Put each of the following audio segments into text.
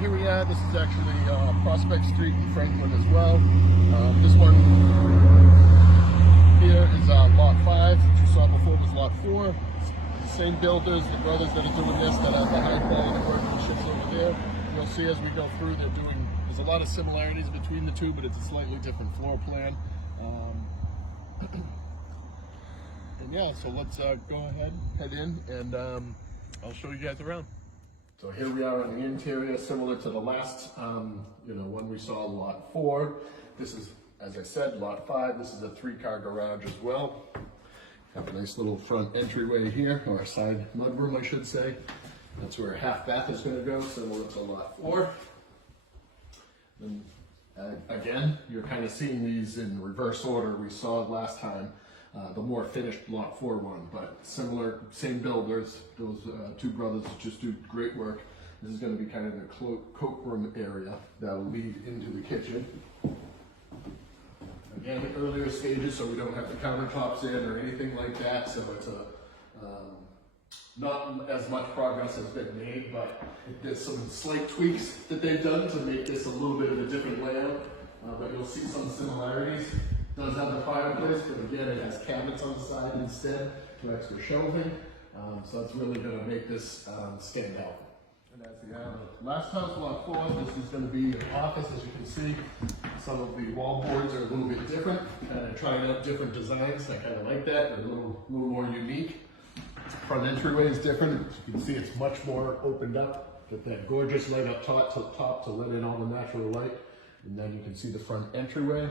here we are. This is actually Prospect Street in Franklin as well. This one here is lot 5, which you saw before was lot 4. Same builders, the brothers that are doing this, that have the high quality workmanship over there. You'll see as we go through, there's a lot of similarities between the two, but it's a slightly different floor plan. And yeah, so let's go ahead, head in, and I'll show you guys around. So here we are on the interior, similar to the last one we saw, lot 4. This is, as I said, lot 5. This is a 3-car garage as well. Have a nice little front entryway here, or a side mudroom, I should say. That's where a half bath is going to go, similar to lot 4. And again, you're kind of seeing these in reverse order. We saw last time the more finished lot 4 one, but similar, same builders. Those two brothers just do great work. This is going to be kind of the coat room area that will lead into the kitchen. Again, earlier stages, so we don't have the countertops in or anything like that. So it's not as much progress has been made, but there's some slight tweaks that they've done to make this a little bit of a different layout. But you'll see some similarities. It does have the fireplace, but again, it has cabinets on the side instead for extra shelving. So it's really going to make this stand out. And that's the last house, lot 4. This is going to be an office, as you can see. Some of the wall boards are a little bit different. Kind of trying out different designs. I kind of like that. They're a little more unique. Front entryway is different. As you can see, it's much more opened up. Get that gorgeous light up top to let in all the natural light. And then you can see the front entryway.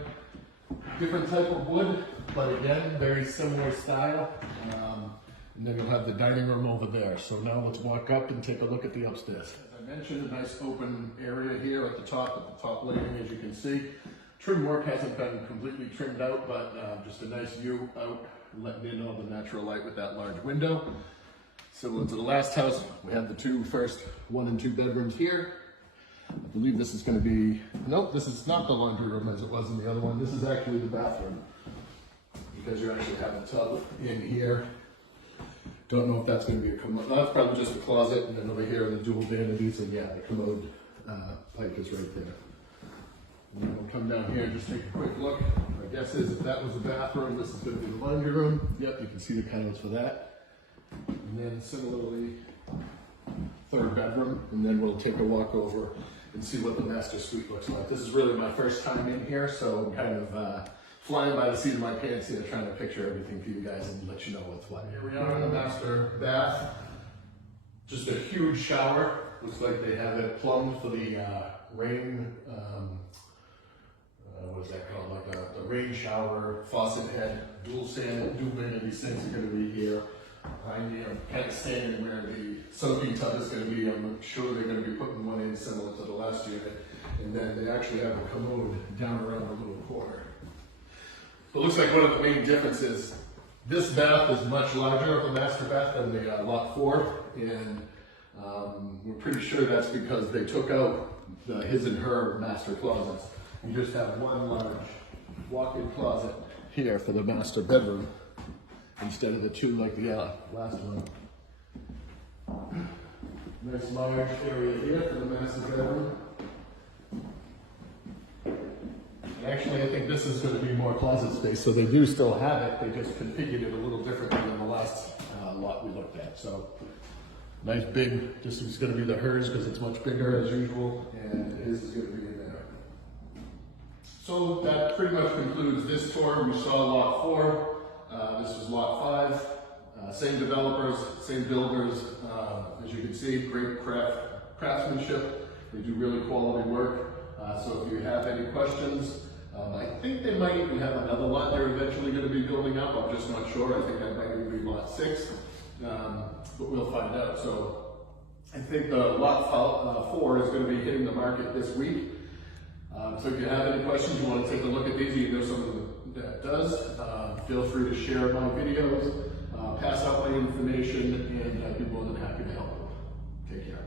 Different type of wood, but again, very similar style. And then you'll have the dining room over there. So now let's walk up and take a look at the upstairs. As I mentioned, a nice open area here at the top landing, as you can see. Trim work hasn't been completely trimmed out, but just a nice view out, letting in all the natural light with that large window. Similar to the last house, we have the first 1 and 2 bedrooms here. I believe this is going to be, nope, this is not the laundry room as it was in the other one. This is actually the bathroom, because you actually have a tub in here. Don't know if that's going to be a commode. That's probably just a closet, and then over here the dual vanities, and yeah, the commode pipe is right there. And then we'll come down here and just take a quick look. My guess is if that was the bathroom, this is going to be the laundry room. Yep, you can see the panels for that. And then similarly, 3rd bedroom, and then we'll take a walk over and see what the master suite looks like. This is really my first time in here, so I'm kind of flying by the seat of my pants here, trying to picture everything for you guys and let you know what's what. Here we are in the master bath. Just a huge shower. Looks like they have it plumbed for the rain, what is that called? Like the rain shower, faucet head, dual vanity sinks are going to be here. Behind me, I'm kind of standing where the soaking tub is going to be. I'm sure they're going to be putting one in similar to the last unit. And then they actually have a commode down around the little corner. So it looks like one of the main differences, this bath is much larger of a master bath than the lot 4. And we're pretty sure that's because they took out his and her master closets. You just have one large walk-in closet here for the master bedroom, instead of the 2 like the last one. Nice large area here for the master bedroom. And actually, I think this is going to be more closet space, so they do still have it. They just configured it a little differently than the last lot we looked at. So nice big, this is going to be the hers because it's much bigger as usual, and his is going to be in there. So that pretty much concludes this tour. We saw lot 4. This was lot 5. Same developers, same builders. As you can see, great craftsmanship. They do really quality work. So if you have any questions, I think they might even have another lot they're eventually going to be building up. I'm just not sure. I think that might even be lot 6. But we'll find out. So I think the lot 4 is going to be hitting the market this week. So if you have any questions, you want to take a look at these, you know someone that does, feel free to share my videos, pass out my information, and I'd be more than happy to help. Take care.